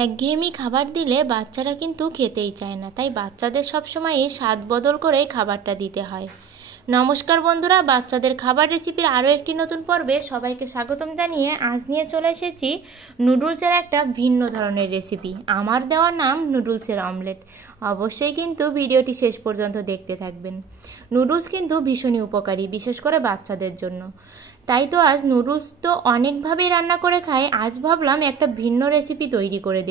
একঘেয়েমি খাবার দিলে বাচ্চারা কিন্তু খেতেই চায় না, তাই বাচ্চাদের সবসময়ই স্বাদ বদল করে খাবারটা দিতে হয়। নমস্কার বন্ধুরা, বাচ্চাদের খাবার রেসিপির আরও একটি নতুন পর্বে সবাইকে স্বাগতম জানিয়ে আজ নিয়ে চলে এসেছি নুডলসের একটা ভিন্ন ধরনের রেসিপি। আমার দেওয়ার নাম নুডলসের অমলেট। অবশ্যই কিন্তু ভিডিওটি শেষ পর্যন্ত দেখতে থাকবেন। নুডলস কিন্তু ভীষণই উপকারী, বিশেষ করে বাচ্চাদের জন্য। তাই তো আজ নুডলস তো অনেকভাবেই রান্না করে খাই, আজ ভাবলাম একটা ভিন্ন রেসিপি তৈরি করে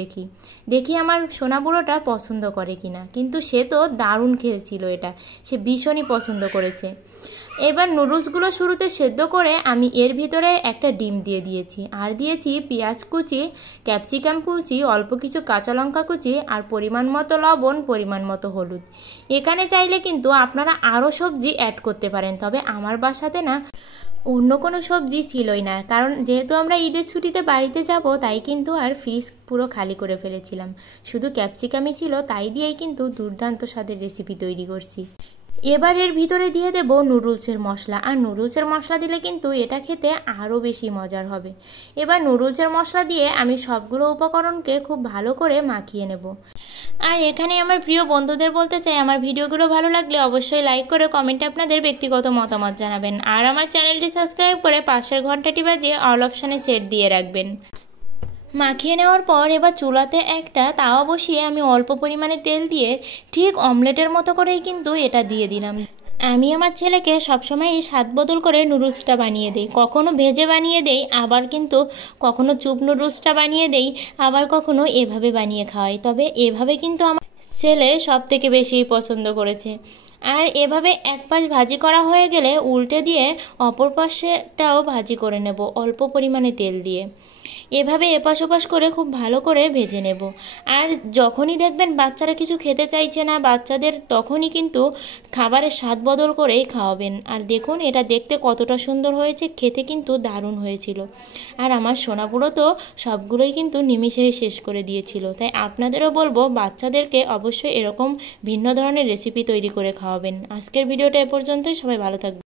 দেখি আমার সোনা বুড়োটা পছন্দ করে কিনা। কিন্তু সে তো দারুণ খেয়েছিল, এটা সে ভীষণই পছন্দ করেছে। এবার নুডলসগুলো শুরুতে সেদ্ধ করে আমি এর ভিতরে একটা ডিম দিয়ে দিয়েছি, আর দিয়েছি পেঁয়াজ কুচি, ক্যাপসিকাম কুচি, অল্প কিছু কাঁচা লঙ্কা কুচি, আর পরিমাণ মতো লবণ, পরিমাণ মতো হলুদ। এখানে চাইলে কিন্তু আপনারা আরও সবজি অ্যাড করতে পারেন, তবে আমার বাসাতে না অন্য কোনো সবজি ছিলই না, কারণ যেহেতু আমরা ঈদের ছুটিতে বাড়িতে যাব, তাই কিন্তু আর ফ্রিজ পুরো খালি করে ফেলেছিলাম। শুধু ক্যাপসিকামই ছিল, তাই দিয়েই কিন্তু দুর্দান্ত স্বাদের রেসিপি তৈরি করছি। এবার এর ভিতরে দিয়ে দেব নুডলসের মশলা, আর নুডলসের মশলা দিলে কিন্তু এটা খেতে আরও বেশি মজার হবে। এবার নুডলসের মশলা দিয়ে আমি সবগুলো উপকরণকে খুব ভালো করে মাখিয়ে নেব। আর এখানে আমার প্রিয় বন্ধুদের বলতে চাই, আমার ভিডিওগুলো ভালো লাগলে অবশ্যই লাইক করে কমেন্টে আপনাদের ব্যক্তিগত মতামত জানাবেন, আর আমার চ্যানেলটি সাবস্ক্রাইব করে পাশের ঘন্টাটি বাজিয়ে অল অপশানে সেট দিয়ে রাখবেন। মাখিয়ে নেওয়ার পর এবার চুলাতে একটা তাওয়া বসিয়ে আমি অল্প পরিমাণে তেল দিয়ে ঠিক অমলেটের মতো করেই কিন্তু এটা দিয়ে দিলাম। আমি আমার ছেলেকে সবসময়ই স্বাদ বদল করে নুডলসটা বানিয়ে দিই, কখনো ভেজে বানিয়ে দেই, আবার কিন্তু কখনো চুপ নুডলসটা বানিয়ে দেই, আবার কখনো এভাবে বানিয়ে খাওয়াই। তবে এভাবে কিন্তু আমার ছেলে সব থেকে বেশি পছন্দ করেছে। আর এভাবে এক পাশ ভাজি করা হয়ে গেলে উল্টে দিয়ে অপর পাশেটাও ভাজি করে নেব অল্প পরিমাণে তেল দিয়ে। এভাবে এপাশ ওপাশ করে খুব ভালো করে ভেজে নেব। আর যখনই দেখবেন বাচ্চারা কিছু খেতে চাইছে না বাচ্চাদের, তখনই কিন্তু খাবারের স্বাদ বদল করেই খাওয়াবেন। আর দেখুন এটা দেখতে কতটা সুন্দর হয়েছে, খেতে কিন্তু দারুণ হয়েছিল। আর আমার সোনাপুরো তো সবগুলোই কিন্তু নিমিষেই শেষ করে দিয়েছিল। তাই আপনাদেরও বলবো বাচ্চাদেরকে অবশ্যই এরকম ভিন্ন ধরনের রেসিপি তৈরি করে খাওয়াবেন। আজকের ভিডিওটা এ পর্যন্তই, সবাই ভালো থাকবেন।